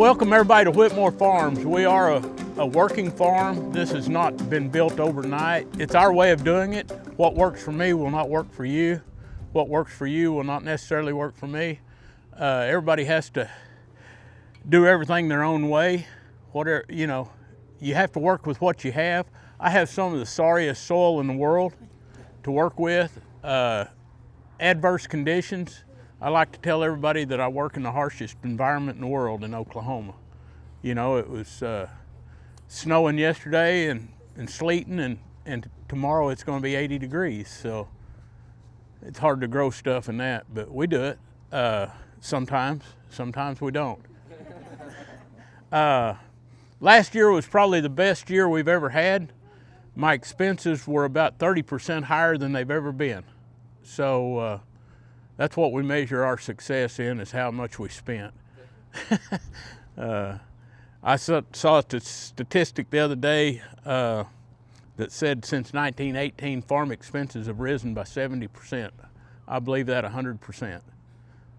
Welcome everybody to Whitmore Farms. We are a working farm. This has not been built overnight. It's our way of doing it. What works for me will not work for you. What works for you will not necessarily work for me. Everybody has to do everything their own way. Whatever, you have to work with what you have. I have some of the sorriest soil in the world to work with. Adverse conditions. I like to tell everybody that I work in the harshest environment in the world in Oklahoma. It was snowing yesterday and sleeting, and tomorrow it's going to be 80 degrees. So it's hard to grow stuff in that, but we do it sometimes we don't. Last year was probably the best year we've ever had. My expenses were about 30% higher than they've ever been. So that's what we measure our success in, is how much we spent. I saw a statistic the other day that said since 1918, farm expenses have risen by 70%. I believe that 100%.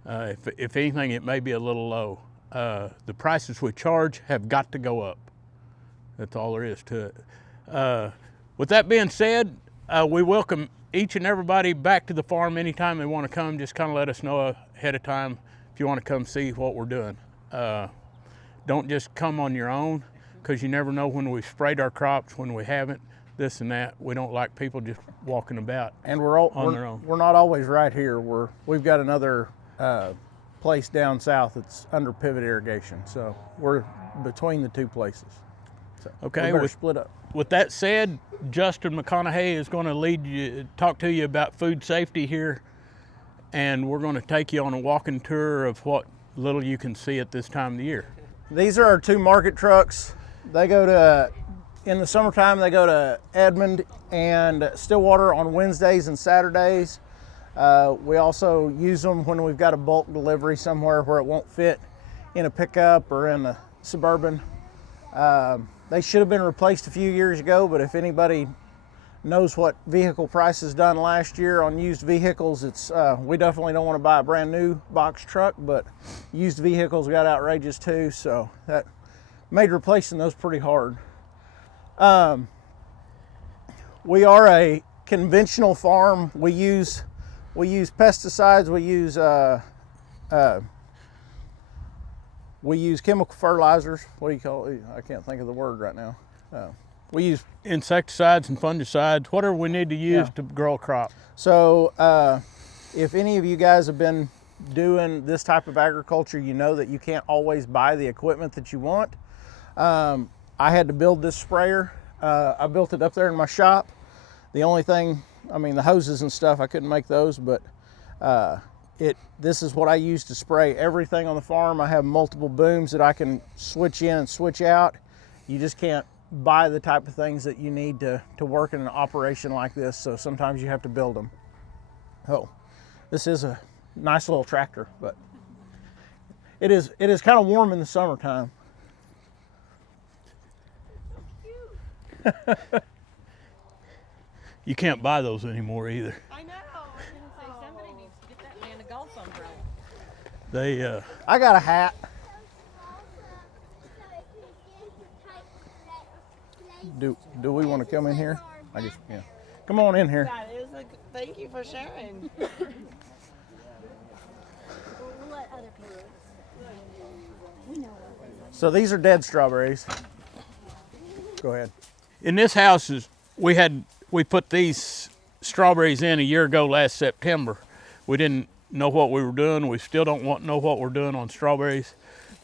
If anything, it may be a little low. The prices we charge have got to go up. That's all there is to it. With that being said, we welcome each and everybody back to the farm anytime they want to come. Just kind of let us know ahead of time if you want to come see what we're doing. Don't just come on your own, because you never know when we've sprayed our crops, when we haven't, this and that. We don't like people just walking about on their own. We're not always right here. We've got another place down south that's under pivot irrigation, so we're between the two places. So okay, we're split up. With that said, Justin McConaughey is going to talk to you about food safety here, and we're going to take you on a walking tour of what little you can see at this time of the year. These are our two market trucks. They go to, in the summertime, they go to Edmond and Stillwater on Wednesdays and Saturdays. We also use them when we've got a bulk delivery somewhere where it won't fit in a pickup or in a Suburban. They should have been replaced a few years ago, but if anybody knows what vehicle prices done last year on used vehicles, it's we definitely don't want to buy a brand new box truck, but used vehicles got outrageous too, so that made replacing those pretty hard. We are a conventional farm. We use pesticides. We use chemical fertilizers. What do you call it? I can't think of the word right now. We use insecticides and fungicides, whatever we need to use to grow a crop. So if any of you guys have been doing this type of agriculture, you know that you can't always buy the equipment that you want. I had to build this sprayer. I built it up there in my shop. The only thing, the hoses and stuff, I couldn't make those, but this is what I use to spray everything on the farm. I have multiple booms that I can switch in and switch out. You just can't buy the type of things that you need to work in an operation like this, so sometimes you have to build them. Oh, this is a nice little tractor, but it is kind of warm in the summertime. You can't buy those anymore either. I know. I was going to say, somebody needs to get that man a golf umbrella. I got a hat. Do we want to come in here? I guess, yeah. Come on in here. That is thank you for sharing. So these are dead strawberries. Go ahead. In this house, we put these strawberries in a year ago last September. We didn't know what we were doing. We still don't know what we're doing on strawberries.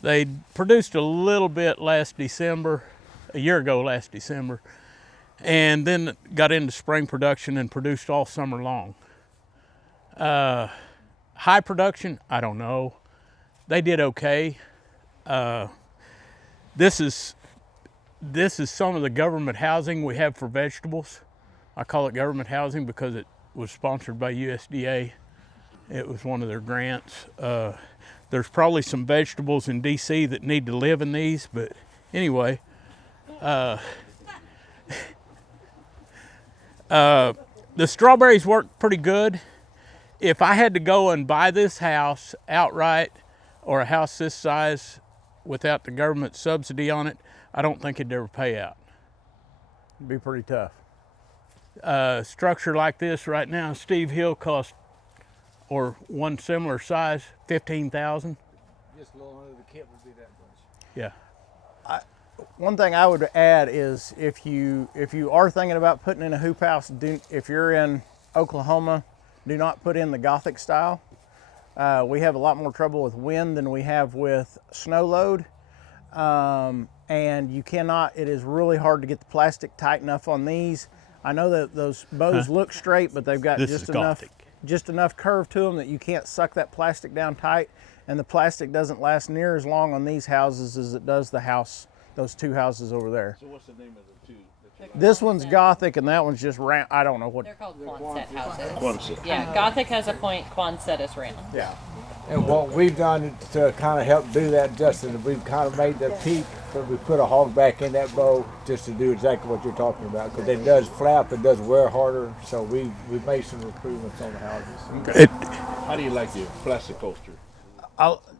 They produced a little bit a year ago last December, and then got into spring production and produced all summer long. High production, I don't know. They did okay. This is some of the government housing we have for vegetables. I call it government housing because it was sponsored by USDA. It was one of their grants. There's probably some vegetables in DC that need to live in these, but anyway. The strawberries work pretty good. If I had to go and buy this house outright, or a house this size without the government subsidy on it, I don't think it'd ever pay out. It'd be pretty tough. Structure like this right now, Steve Hill cost, or one similar size, $15,000. Just a little under the kit would be that much. Yeah. One thing I would add is if you are thinking about putting in a hoop house, if you're in Oklahoma, do not put in the Gothic style. We have a lot more trouble with wind than we have with snow load. And you cannot, it is really hard to get the plastic tight enough on these. I know that those bows look straight, but they've got just enough curve to them that you can't suck that plastic down tight, and the plastic doesn't last near as long on these houses as it does those two houses over there. So what's the name of the two? This one's Gothic and that one's just round. I don't know what. They're called Quonset houses. Quonset. Yeah, Gothic has a point, Quonset is round. Yeah. And what we've done to kind of help do that, Justin, we've kind of made the peak, but we put a hog back in that bow just to do exactly what you're talking about. Because it does flap, it does wear harder. So we've made some improvements on the houses. Okay. How do you like your plastic culture?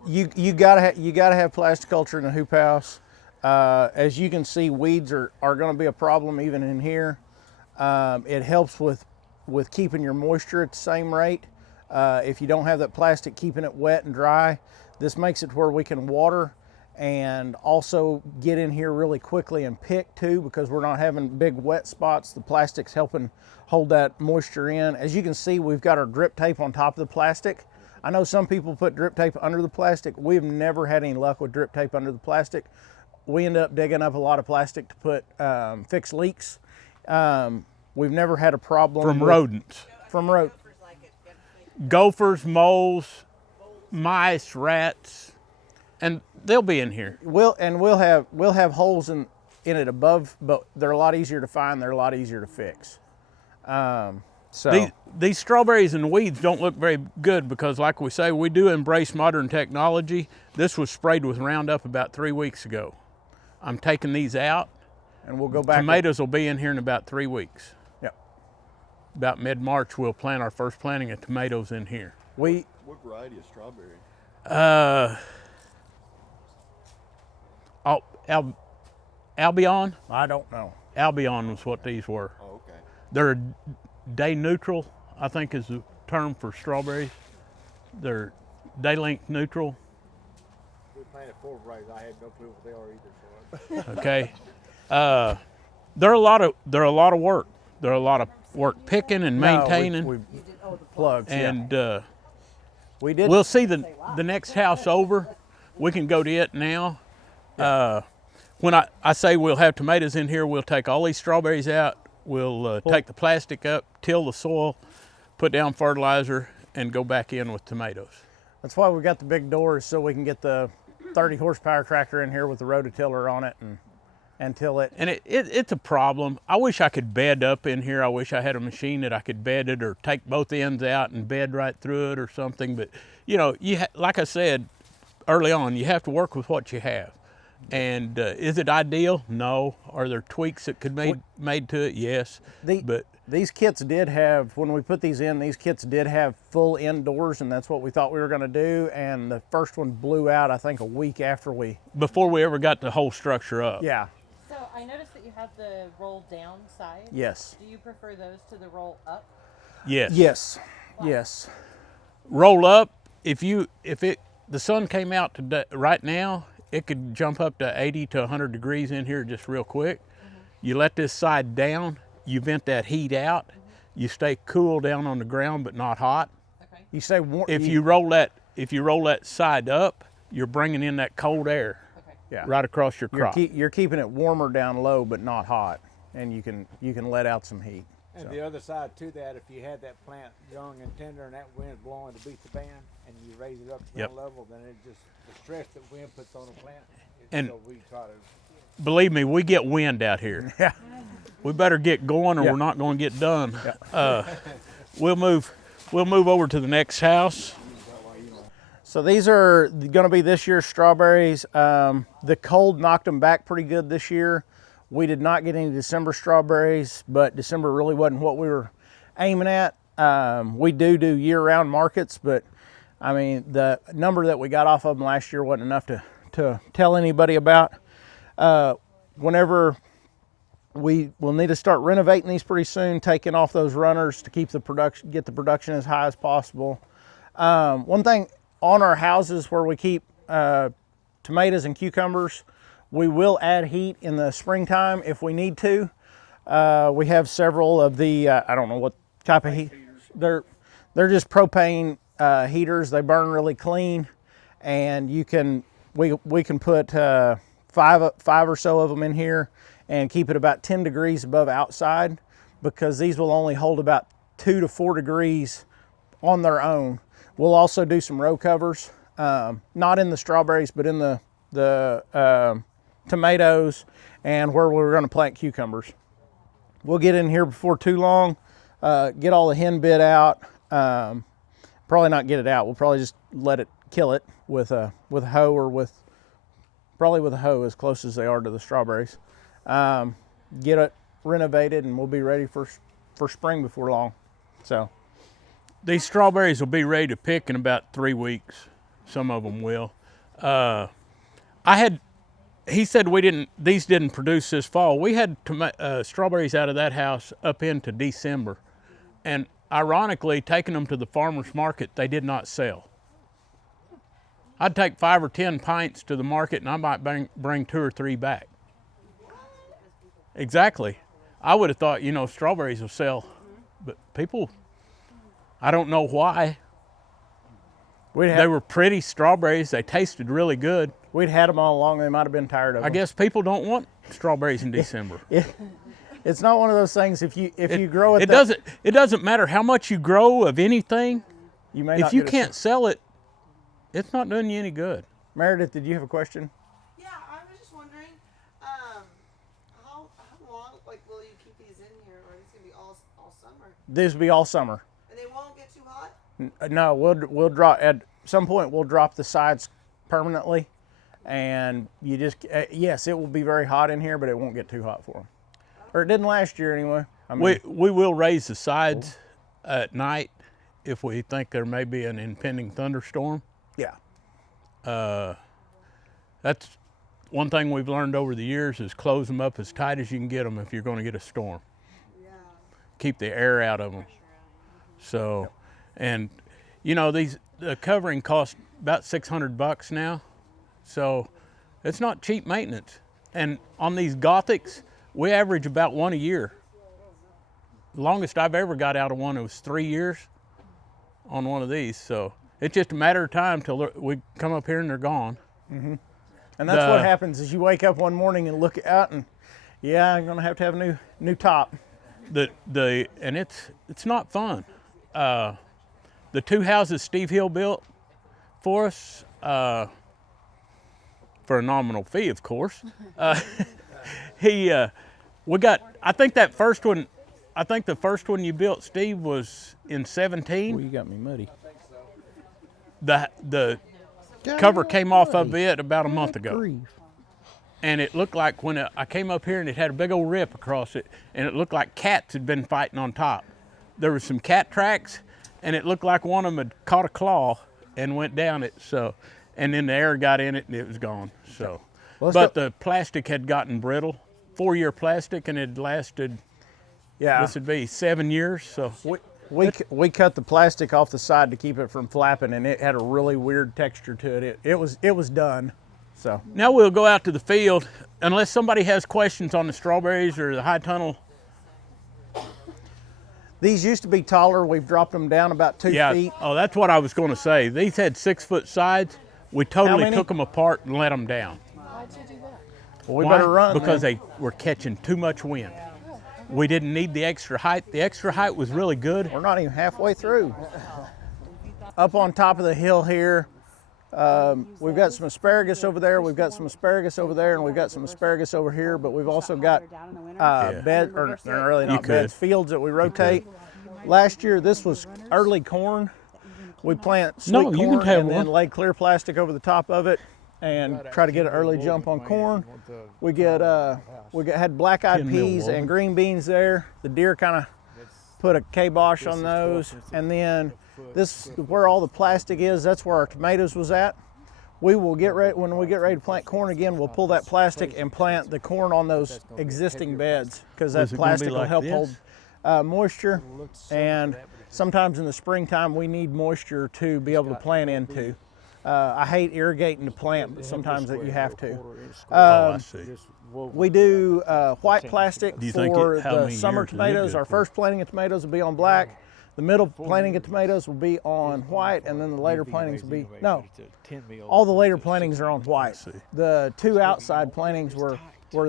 You gotta have plastic culture in a hoop house. As you can see, weeds are going to be a problem even in here. It helps with keeping your moisture at the same rate. If you don't have that plastic keeping it wet and dry, this makes it to where we can water and also get in here really quickly and pick too, because we're not having big wet spots. The plastic's helping hold that moisture in. As you can see, we've got our drip tape on top of the plastic. I know some people put drip tape under the plastic. We've never had any luck with drip tape under the plastic. We end up digging up a lot of plastic to put fix leaks. We've never had a problem From rodents. From rodents. Gophers, moles, mice, rats, and they'll be in here. We'll have holes in it above, but they're a lot easier to find. They're a lot easier to fix. So these strawberries and weeds don't look very good because, like we say, we do embrace modern technology. This was sprayed with Roundup about 3 weeks ago. I'm taking these out, and we'll go back. Tomatoes will be in here in about 3 weeks. Yep. About mid-March, we'll plant our first planting of tomatoes in here. What variety of strawberry? Albion. I don't know. Albion was what these were. Oh, okay. They're day neutral, I think is the term for strawberries. They're day length neutral. We planted 4 varieties. I had no clue what they are either. So. Okay. They're a lot of work. They're a lot of work picking and maintaining. No, we plugs. And we did. we'll see the next house over. We can go to it now. When I say we'll have tomatoes in here, we'll take all these strawberries out. We'll take the plastic up, till the soil, put down fertilizer, and go back in with tomatoes. That's why we got the big doors, so we can get the 30 horsepower tractor in here with the rototiller on it and till it. And it's a problem. I wish I could bed up in here. I wish I had a machine that I could bed it or take both ends out and bed right through it or something. But, you know, like I said early on, you have to work with what you have. And is it ideal? No. Are there tweaks that could be made to it? Yes. But these kits did have, when we put these in, these kits did have full indoors, and that's what we thought we were going to do. And the first one blew out, I think, a week after before we ever got the whole structure up. Yeah. So I noticed that you have the roll down side. Yes. Do you prefer those to the roll up? Yes. Yes. Yes. Roll up. If the sun came out today, right now, it could jump up to 80 to 100 degrees in here just real quick. You let this side down, you vent that heat out, you stay cool down on the ground but not hot. Okay. You say warm. If you roll that side up, you're bringing in that cold air Yeah. right across your crop. You're keeping it warmer down low but not hot, and you can let out some heat. And the other side to that, if you had that plant young and tender and that wind's blowing to beat the band and you raise it up to Yep. one level, then it just, the stress that wind puts on a plant. And- so we try to. Believe me, we get wind out here. Yeah. We better get going or Yeah. we're not going to get done. We'll move over to the next house. So these are going to be this year's strawberries. The cold knocked them back pretty good this year. We did not get any December strawberries, but December really wasn't what we were aiming at. We do year-round markets, but I mean, the number that we got off of them last year wasn't enough to to tell anybody about. Whenever we will need to start renovating these pretty soon, taking off those runners to keep the production, get the production as high as possible. One thing on our houses where we keep tomatoes and cucumbers, we will add heat in the springtime if we need to. We have several of the, I don't know what type of heat. They're just propane heaters. They burn really clean, and we can put five or so of them in here and keep it about 10 degrees above outside, because these will only hold about 2 to 4 degrees on their own. We'll also do some row covers, not in the strawberries, but in the tomatoes and where we're going to plant cucumbers. We'll get in here before too long, get all the hen bit out. Probably not get it out. We'll probably just let it kill it with a hoe, or probably with a hoe, as close as they are to the strawberries. Get it renovated, and we'll be ready for spring before long. So these strawberries will be ready to pick in about 3 weeks. Some of them will. He said these didn't produce this fall. We had strawberries out of that house up into December, and ironically, taking them to the farmer's market, they did not sell. I'd take 5 or 10 pints to the market, and I might bring 2 or 3 back. Exactly. I would have thought, strawberries will sell, but people, I don't know why. They were pretty strawberries. They tasted really good. We'd had them all along. They might have been tired of them. I guess people don't want strawberries in December. It's not one of those things. If you grow it, it doesn't matter how much you grow of anything. If you can't sell it, it's not doing you any good. Meredith, did you have a question? Yeah, I was just wondering, how long, will you keep these in here, or is this gonna be all summer? This will be all summer. And they won't get too hot? No, we'll drop at some point. We'll drop the sides permanently, and you just yes, it will be very hot in here, but it won't get too hot for them. Or it didn't last year anyway. We will raise the sides at night if we think there may be an impending thunderstorm. Yeah. That's one thing we've learned over the years, is close them up as tight as you can get them if you're going to get a storm. Yeah. Keep the air out of them. So, and the covering costs about $600 now. So it's not cheap maintenance. And on these Gothics, we average about 1 a year. The longest I've ever got out of one, it was 3 years on one of these. So it's just a matter of time till we come up here and they're gone. Mm-hmm. And that's what happens is you wake up one morning and look out, and I'm gonna have to have a new top. And it's not fun. The 2 houses Steve Hill built for us, for a nominal fee, of course. I think the first one you built, Steve, was in 17. Well, you got me muddy. The cover came off of it about a month ago. And it looked like when I came up here, and it had a big old rip across it, and it looked like cats had been fighting on top. There was some cat tracks, and it looked like one of them had caught a claw and went down it. So, and then the air got in it, and it was gone. So, but the plastic had gotten brittle. 4-year plastic, and it lasted. Yeah, this would be 7 years. So we cut the plastic off the side to keep it from flapping, and it had a really weird texture to it. It was done. So now we'll go out to the field, unless somebody has questions on the strawberries or the high tunnel. These used to be taller. We've dropped them down about 2 feet. Oh, that's what I was going to say. These had 6-foot sides. We totally took them apart and let them down. Why'd you do that? Well, we better run. Because they were catching too much wind. We didn't need the extra height. The extra height was really good. We're not even halfway through. Up on top of the hill here, we've got some asparagus over there, we've got some asparagus over there, and we've got some asparagus over here, but we've also got fields that we rotate. Last year, this was early corn. We plant sweet corn and then lay clear plastic over the top of it and try to get an early jump on corn. We had black-eyed peas and green beans there. The deer kind of put a kibosh on those. And then this, where all the plastic is, that's where our tomatoes was at. we will get ready, when we get ready to plant corn again, we'll pull that plastic and plant the corn on those existing beds, because that Is it gonna be plastic will like help this? hold moisture, and sometimes in the springtime we need moisture to be able to plant into. I hate irrigating the plant, but sometimes that you have to. Oh, I see. We do white plastic Do you think for how the many summer years is it tomatoes. good Our for? first planting of tomatoes will be on black. The middle planting of tomatoes will be on white, and then the later plantings will be, no, all the later plantings are on white. The two outside plantings were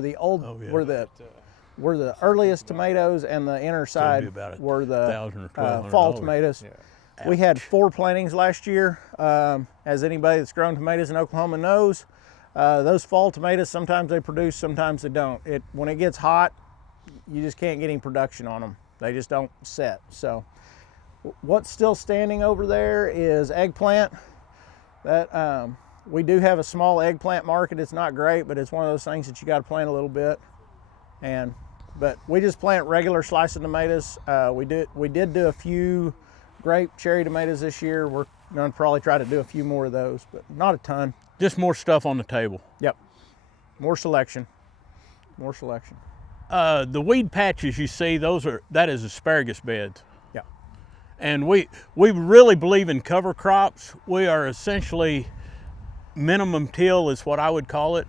the old, yeah. were the earliest tomatoes, and the inner side about were the $1,000 or fall $1,200. tomatoes. We had 4 plantings last year. As anybody that's grown tomatoes in Oklahoma knows, those fall tomatoes, sometimes they produce, sometimes they don't. When it gets hot, you just can't get any production on them. They just don't set. So what's still standing over there is eggplant. That we do have a small eggplant market. It's not great, but it's one of those things that you got to plant a little bit. But we just plant regular slice of tomatoes. We did do a few grape cherry tomatoes this year. We're going to probably try to do a few more of those, but not a ton. Just more stuff on the table. Yep. More selection. More selection. The weed patches you see, that is asparagus beds. Yeah. And we really believe in cover crops. We are essentially minimum till is what I would call it.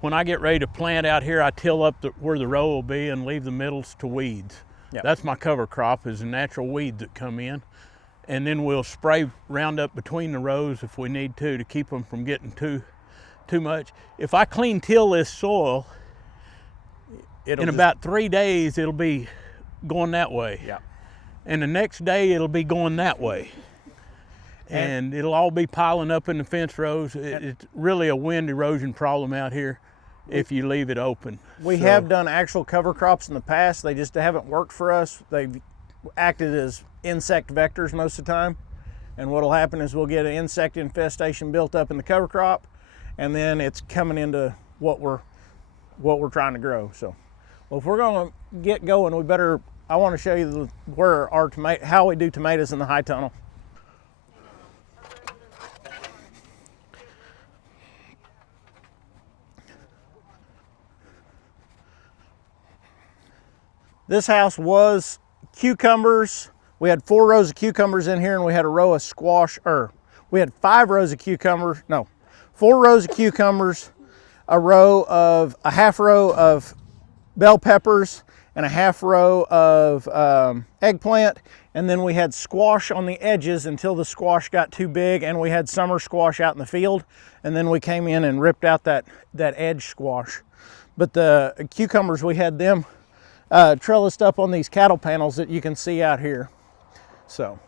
When I get ready to plant out here, I till up where the row will be and leave the middles to weeds. Yep. That's my cover crop, is the natural weeds that come in. And then we'll spray Roundup between the rows if we need to keep them from getting too much. If I clean till this soil, in about 3 days, it'll be going that way. Yeah. And the next day, it'll be going that way. And it'll all be piling up in the fence rows. It's really a wind erosion problem out here if you leave it open. We have done actual cover crops in the past. They just haven't worked for us. They've acted as insect vectors most of the time. And what'll happen is we'll get an insect infestation built up in the cover crop, and then it's coming into what we're trying to grow. So, well, if we're going to get going, I want to show you how we do tomatoes in the high tunnel. This house was cucumbers. We had 4 rows of cucumbers in here, and we had a row of we had 5 rows of cucumbers, no, 4 rows of cucumbers, a half row of bell peppers, and a half row of eggplant. And then we had squash on the edges until the squash got too big, and we had summer squash out in the field. And then we came in and ripped out that edge squash. But the cucumbers, we had them trellised up on these cattle panels that you can see out here. So.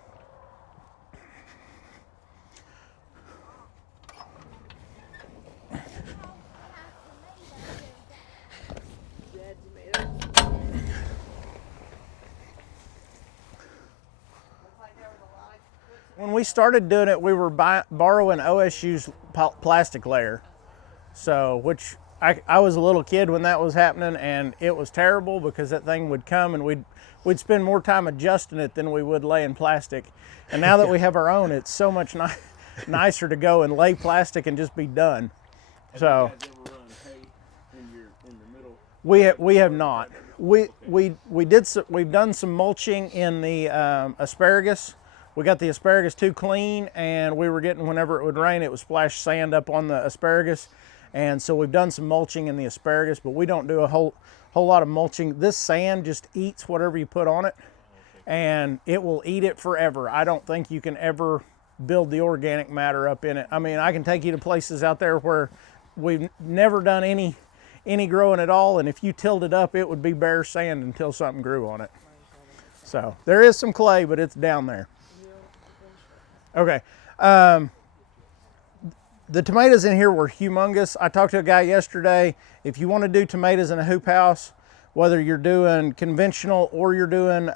When we started doing it, we were borrowing OSU's plastic layer. So, which I was a little kid when that was happening, and it was terrible because that thing would come and we'd spend more time adjusting it than we would laying plastic. And now that we have our own, it's so much nicer to go and lay plastic and just be done. So we have not. We've done some mulching in the asparagus. We got the asparagus too clean, and we were getting, whenever it would rain, it would splash sand up on the asparagus. And so we've done some mulching in the asparagus, but we don't do a whole lot of mulching. This sand just eats whatever you put on it, and it will eat it forever. I don't think you can ever build the organic matter up in it. I mean, I can take you to places out there where we've never done any growing at all, and if you tilled it up, it would be bare sand until something grew on it. So there is some clay, but it's down there. Okay. The tomatoes in here were humongous. I talked to a guy yesterday. If you want to do tomatoes in a hoop house, whether you're doing conventional or you're doing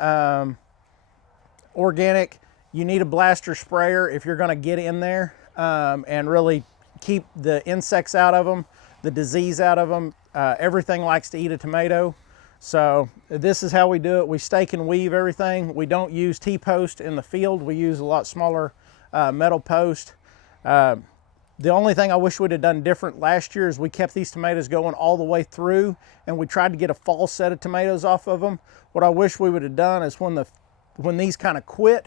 organic, you need a blaster sprayer if you're going to get in there and really keep the insects out of them, the disease out of them. Everything likes to eat a tomato. So this is how we do it. We stake and weave everything. We don't use T-post in the field. We use a lot smaller metal post. The only thing I wish we'd have done different last year is we kept these tomatoes going all the way through, and we tried to get a fall set of tomatoes off of them. What I wish we would have done is when these kind of quit,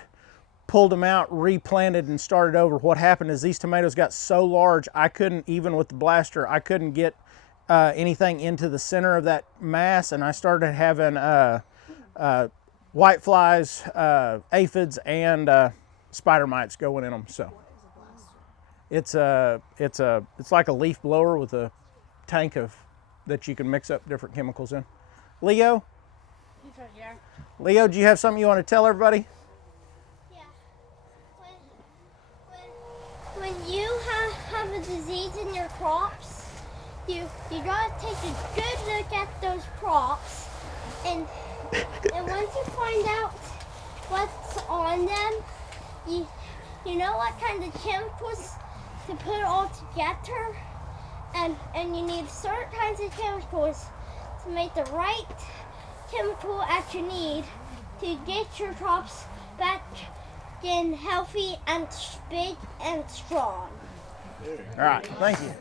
pulled them out, replanted, and started over. What happened is these tomatoes got so large, I couldn't, even with the blaster, I couldn't get anything into the center of that mass, and I started having white flies, aphids, and spider mites going in them. So it's like a leaf blower with a tank that you can mix up different chemicals in. Leo, He's right here. Leo, do you have something you want to tell everybody? Yeah. When you have a disease in your crops, you gotta take a good look at those crops, and once you find out what's on them, you know what kind of chemicals to put all together, and you need certain kinds of chemicals to make the right chemical that you need to get your crops back in healthy and big and strong. All right, thank you.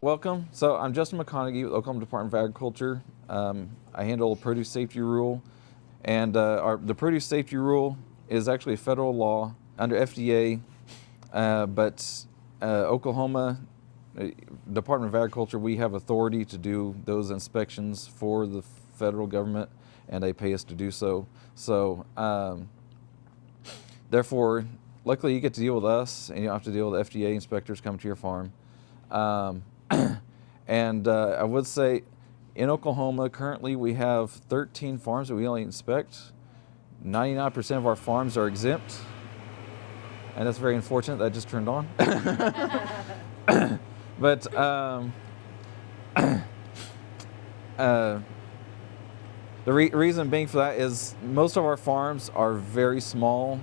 Welcome. So I'm Justin McConaughey with Oklahoma Department of Agriculture. I handle the produce safety rule, and the produce safety rule is actually a federal law under FDA, but Oklahoma Department of Agriculture, we have authority to do those inspections for the federal government, and they pay us to do so. So therefore, luckily you get to deal with us, and you don't have to deal with FDA inspectors coming to your farm. And I would say in Oklahoma, currently we have 13 farms that we only inspect. 99% of our farms are exempt, and that's very unfortunate. That just turned on. But the reason being for that is most of our farms are very small.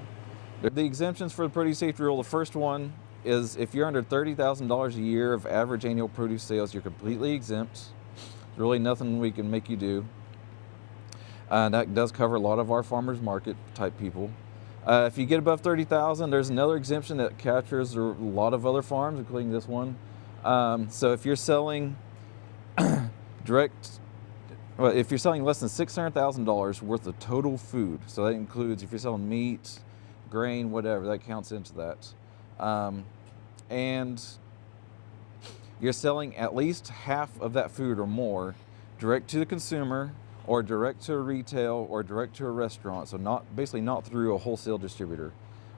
The exemptions for the produce safety rule, the first one is if you're under $30,000 a year of average annual produce sales, you're completely exempt. There's really nothing we can make you do. That does cover a lot of our farmers market type people. If you get above 30,000, there's another exemption that captures a lot of other farms, including this one. So if you're selling if you're selling less than $600,000 worth of total food, so that includes if you're selling meat, grain, whatever, that counts into that. And you're selling at least half of that food or more direct to the consumer, or direct to a retail, or direct to a restaurant, so basically not through a wholesale distributor.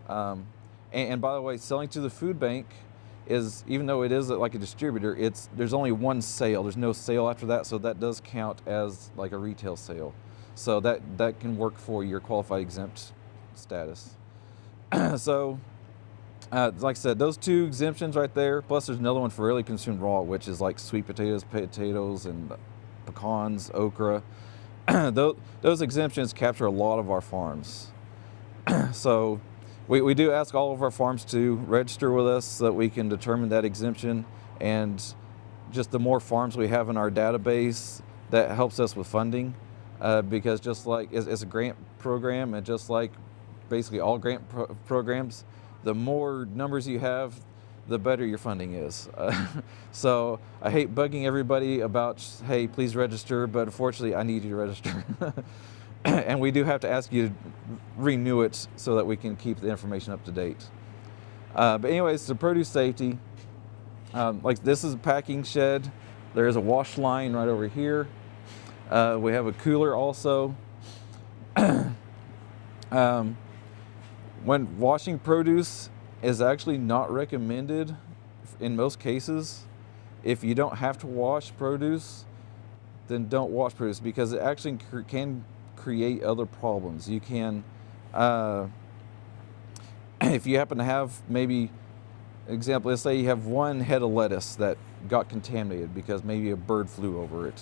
And by the way, selling to the food bank is, even though it is like a distributor, there's only one sale. There's no sale after that, so that does count as like a retail sale. So that can work for your qualified exempt status. So, like I said, those two exemptions right there, plus there's another one for really consumed raw, which is like sweet potatoes, and pecans, okra. Those exemptions capture a lot of our farms. So we do ask all of our farms to register with us so that we can determine that exemption, and just the more farms we have in our database, that helps us with funding, because just like it's a grant program, and just like basically all grant programs, the more numbers you have, the better your funding is. So I hate bugging everybody about, hey, please register, but unfortunately I need you to register. And we do have to ask you to renew it so that we can keep the information up to date. But anyways, the produce safety, like this is a packing shed. There is a wash line right over here. We have a cooler also. When washing produce is actually not recommended in most cases. If you don't have to wash produce, then don't wash produce, because it actually can create other problems. You can, if you happen to have maybe, example, let's say you have one head of lettuce that got contaminated because maybe a bird flew over it,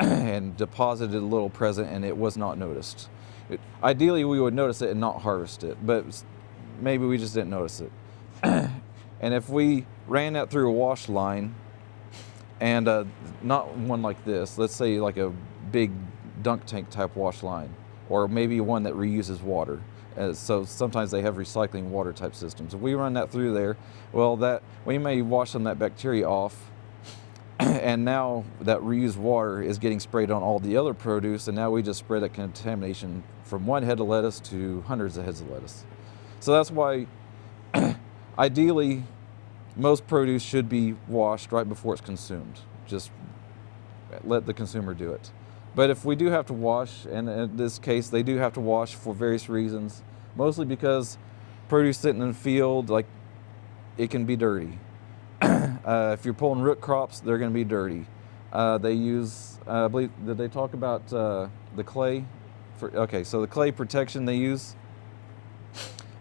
and deposited a little present and it was not noticed. Ideally, we would notice it and not harvest it, but maybe we just didn't notice it. And if we ran that through a wash line, and not one like this, let's say like a big dunk tank type wash line, or maybe one that reuses water, So sometimes they have recycling water type systems. If we run that through there, well, that we may wash some of that bacteria off, and now that reused water is getting sprayed on all the other produce, and now we just spread that contamination from one head of lettuce to hundreds of heads of lettuce. So that's why ideally most produce should be washed right before it's consumed. Just let the consumer do it. But if we do have to wash, and in this case they do have to wash for various reasons, mostly because produce sitting in the field, like, it can be dirty. If you're pulling root crops, they're going to be dirty. They use, I believe, did they talk about the clay? Okay, so the clay protection they use,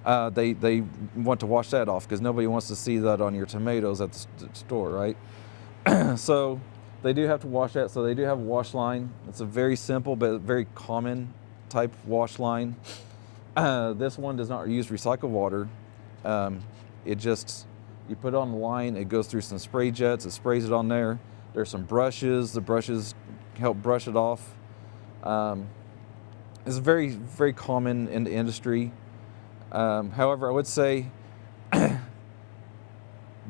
they want to wash that off because nobody wants to see that on your tomatoes at the store, right? So they do have to wash that. So they do have a wash line. It's a very simple but very common type wash line. This one does not use recycled water. It just, you put it on the line, it goes through some spray jets, it sprays it on there. There's some brushes, the brushes help brush it off. It's very, very common in the industry. However, I would say the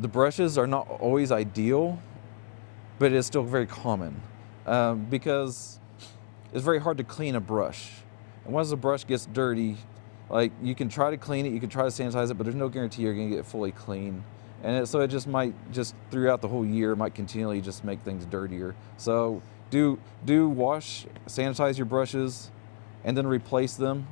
brushes are not always ideal, but it is still very common because it's very hard to clean a brush. And once the brush gets dirty, like, you can try to clean it, you can try to sanitize it, but there's no guarantee you're going to get it fully clean. And so it just might, just throughout the whole year, might continually just make things dirtier. So do wash, sanitize your brushes, and then replace them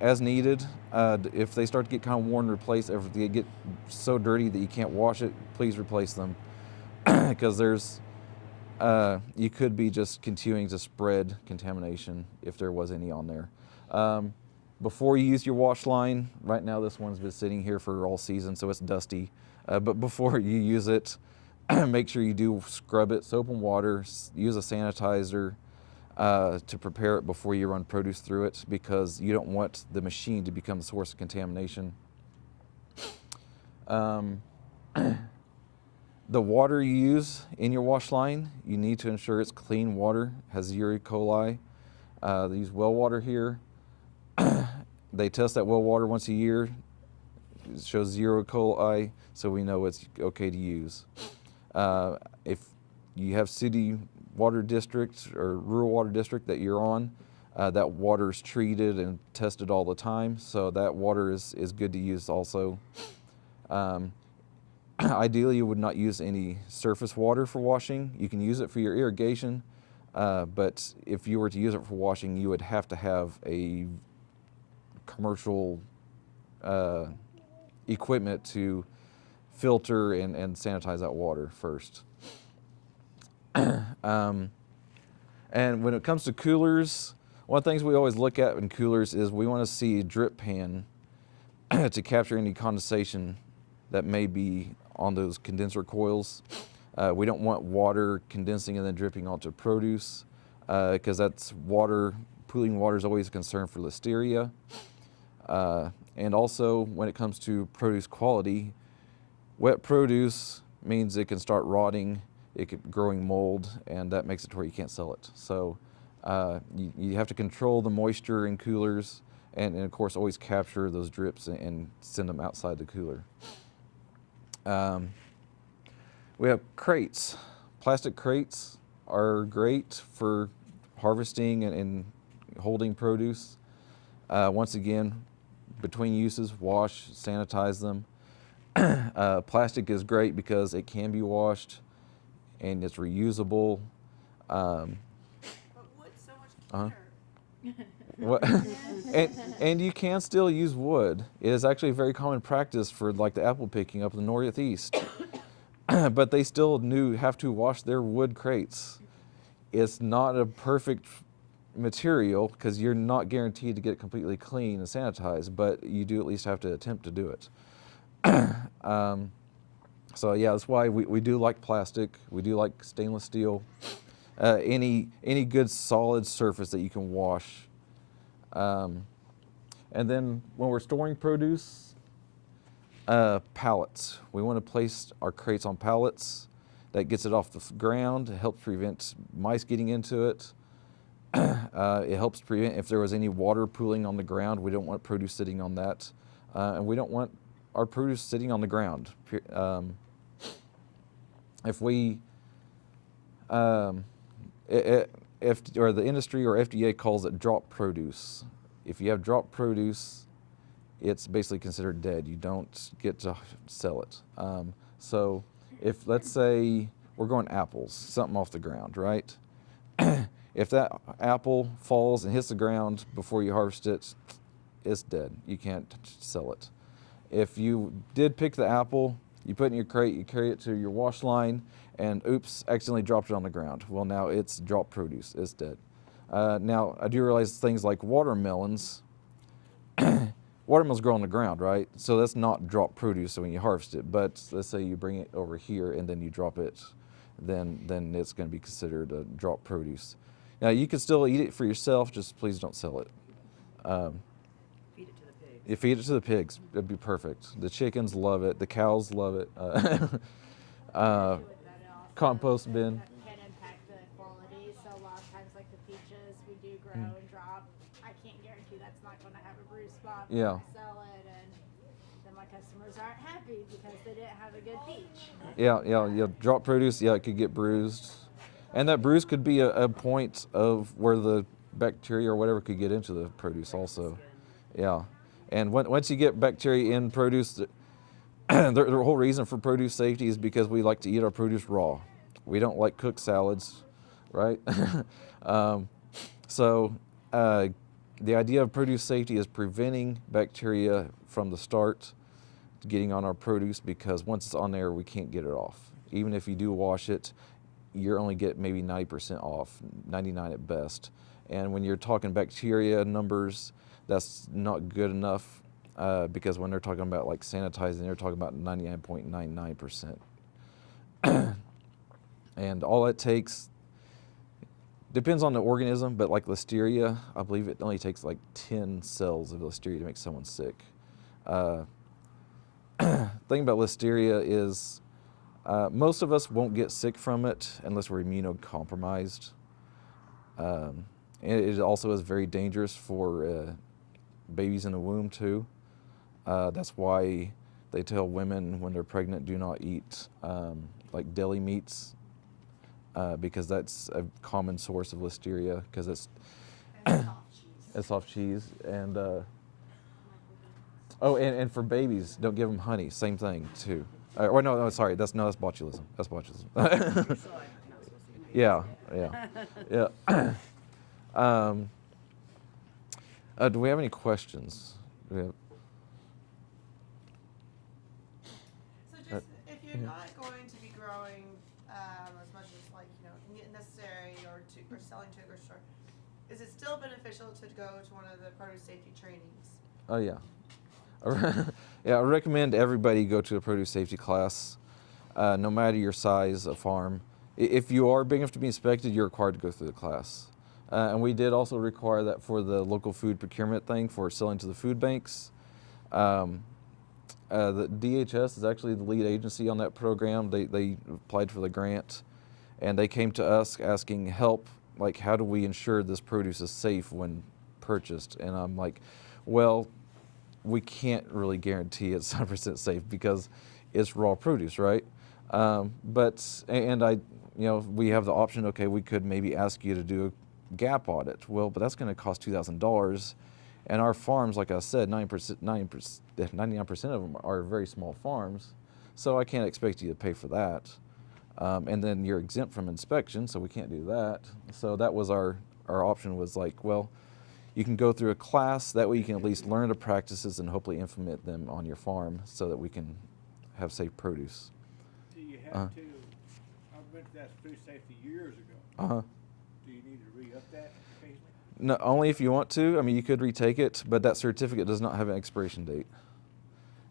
as needed. If they start to get kind of worn, replace. If they get so dirty that you can't wash it, please replace them. Because there's, you could be just continuing to spread contamination if there was any on there. Before you use your wash line, right now this one's been sitting here for all season, so it's dusty. But before you use it, make sure you do scrub it, soap and water, use a sanitizer to prepare it before you run produce through it, because you don't want the machine to become the source of contamination. The water you use in your wash line, you need to ensure it's clean water, has zero E. coli. They use well water here. They test that well water once a year. It shows zero E. coli, so we know it's okay to use. If you have city water district or rural water district that you're on, that water is treated and tested all the time, so that water is good to use also. Ideally, you would not use any surface water for washing. You can use it for your irrigation, but if you were to use it for washing, you would have to have a commercial equipment to filter and sanitize that water first. And when it comes to coolers, one of the things we always look at in coolers is we want to see a drip pan to capture any condensation that may be on those condenser coils. We don't want water condensing and then dripping onto produce, because that's water, pooling water is always a concern for listeria. And also when it comes to produce quality, wet produce means it can start rotting, it can growing mold, and that makes it to where you can't sell it. So you have to control the moisture in coolers, and of course always capture those drips and send them outside the cooler. We have crates. Plastic crates are great for harvesting and holding produce. Once again, between uses, wash, sanitize them. Plastic is great because it can be washed and it's reusable. But wood's so much cleaner. What? and you can still use wood. It is actually a very common practice for, like, the apple picking up in the Northeast. But they still have to wash their wood crates. It's not a perfect material because you're not guaranteed to get it completely clean and sanitized, but you do at least have to attempt to do it. So yeah, that's why we do like plastic. We do like stainless steel. Any good solid surface that you can wash. And then when we're storing produce, pallets. We want to place our crates on pallets. That gets it off the ground. It helps prevent mice getting into it. It helps prevent if there was any water pooling on the ground. We don't want produce sitting on that, and we don't want our produce sitting on the ground. If we, if or the industry or FDA calls it drop produce. If you have drop produce, it's basically considered dead. You don't get to sell it. So if, let's say, we're growing apples, something off the ground, right? If that apple falls and hits the ground before you harvest it, it's dead. You can't sell it. If you did pick the apple, you put it in your crate, you carry it to your wash line, and oops, accidentally dropped it on the ground. Well, now it's drop produce, it's dead. Now, I do realize things like watermelons, watermelons grow on the ground, right? So that's not drop produce when you harvest it, but let's say you bring it over here and then you drop it, then it's going to be considered a drop produce. Now, you can still eat it for yourself, just please don't sell it. Feed it to the pigs. You feed it to the pigs, it'd be perfect. The chickens love it, the cows love it. Compost bin. Can impact the quality. So a lot of times, like the peaches, we do grow and drop. I can't guarantee that's not going to have a bruise spot when Yeah. I sell it, and then my customers aren't happy because they didn't have a good peach. Yeah. Drop produce, yeah, it could get bruised. And that bruise could be a point of where the bacteria or whatever could get into the produce also. Yeah. And once you get bacteria in produce, the whole reason for produce safety is because we like to eat our produce raw. We don't like cooked salads, right? So the idea of produce safety is preventing bacteria from the start getting on our produce, because once it's on there, we can't get it off. Even if you do wash it, you're only get maybe 90% off, 99 at best. And when you're talking bacteria numbers, that's not good enough. Because when they're talking about like sanitizing, they're talking about 99.99%. And all it takes, depends on the organism, but like listeria, I believe it only takes like 10 cells of listeria to make someone sick. Thing about listeria is most of us won't get sick from it unless we're immunocompromised. It also is very dangerous for babies in the womb too. That's why they tell women when they're pregnant, do not eat like deli meats, because that's a common source of listeria, because it's soft cheese. And and for babies, don't give them honey. Same thing too. Or no, sorry, that's botulism. That's botulism. Yeah. Do we have any questions? So just if you're not going to be growing as much as necessary or selling to a grocery store, is it still beneficial to go to one of the produce safety trainings? Oh yeah. Yeah, I recommend everybody go to a produce safety class, no matter your size of farm. If you are big enough to be inspected, you're required to go through the class. And we did also require that for the local food procurement thing for selling to the food banks. The DHS is actually the lead agency on that program. They applied for the grant, and they came to us asking help, like how do we ensure this produce is safe when purchased? And I'm like, well, we can't really guarantee it's 100% safe because it's raw produce, right? We have the option, okay, we could maybe ask you to do a gap audit. Well, but that's going to cost $2,000. And our farms, like I said, 99% of them are very small farms. So I can't expect you to pay for that. And then you're exempt from inspection, so we can't do that. So that was our option, was like, well, you can go through a class, that way you can at least learn the practices and hopefully implement them on your farm so that we can have safe produce. Do you have to, I went to that food safety years ago. Do you need to re-up that occasionally? No, only if you want to. I mean, you could retake it, but that certificate does not have an expiration date.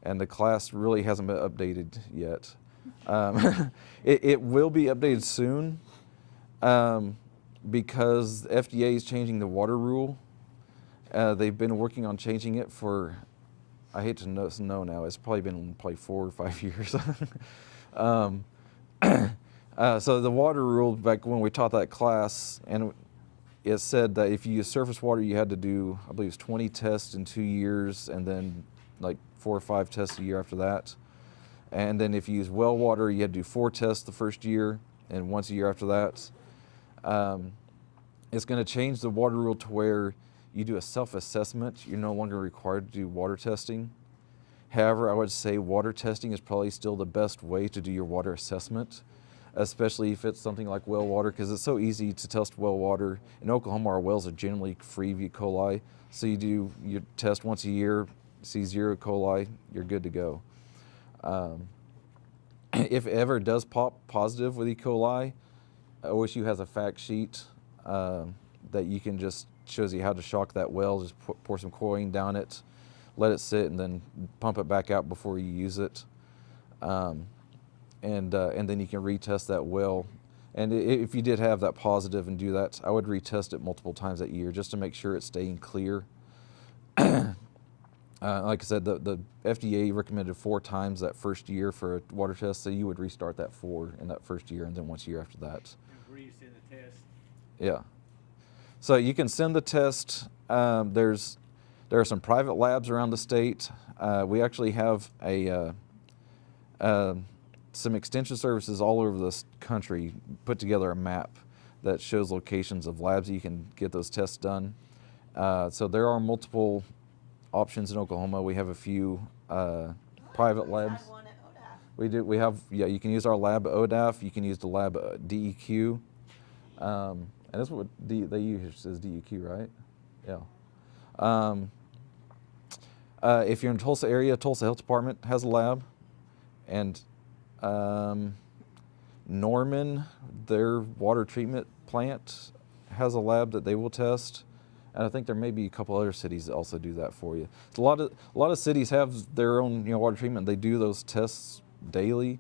And the class really hasn't been updated yet. It will be updated soon because the FDA is changing the water rule. They've been working on changing it for, I hate to know now, it's probably been 4 or 5 years. So the water rule, back when we taught that class, and it said that if you use surface water, you had to do, I believe it's 20 tests in 2 years, and then like 4 or 5 tests a year after that. And then if you use well water, you had to do 4 tests the first year and once a year after that. It's going to change the water rule to where you do a self-assessment. You're no longer required to do water testing. However, I would say water testing is probably still the best way to do your water assessment, especially if it's something like well water, because it's so easy to test well water. In Oklahoma, our wells are generally free of E. coli, so you test once a year, see 0 E. coli, you're good to go. If it ever does pop positive with E. coli, OSU has a fact sheet that you can just, shows you how to shock that well. Just pour some chlorine down it, let it sit, and then pump it back out before you use it. And then you can retest that well. And if you did have that positive and do that, I would retest it multiple times that year just to make sure it's staying clear. Like I said, the FDA recommended 4 times that first year for a water test, so you would restart that 4 in that first year and then once a year after that. Before you send the test. Yeah. So you can send the test. There are some private labs around the state. We actually have some extension services all over this country put together a map that shows locations of labs that you can get those tests done. So there are multiple options in Oklahoma. We have a few private labs. One at ODAF. We do. We have. Yeah, you can use our lab at ODAF. You can use the lab at DEQ. And that's what they use is DEQ, right? Yeah. If you're in Tulsa area, Tulsa Health Department has a lab, and Norman, their water treatment plant, has a lab that they will test. And I think there may be a couple other cities that also do that for you. So a lot of cities have their own water treatment. They do those tests daily,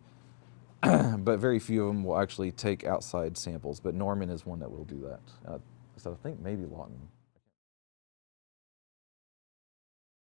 but very few of them will actually take outside samples. But Norman is one that will do that. So I think maybe Lawton.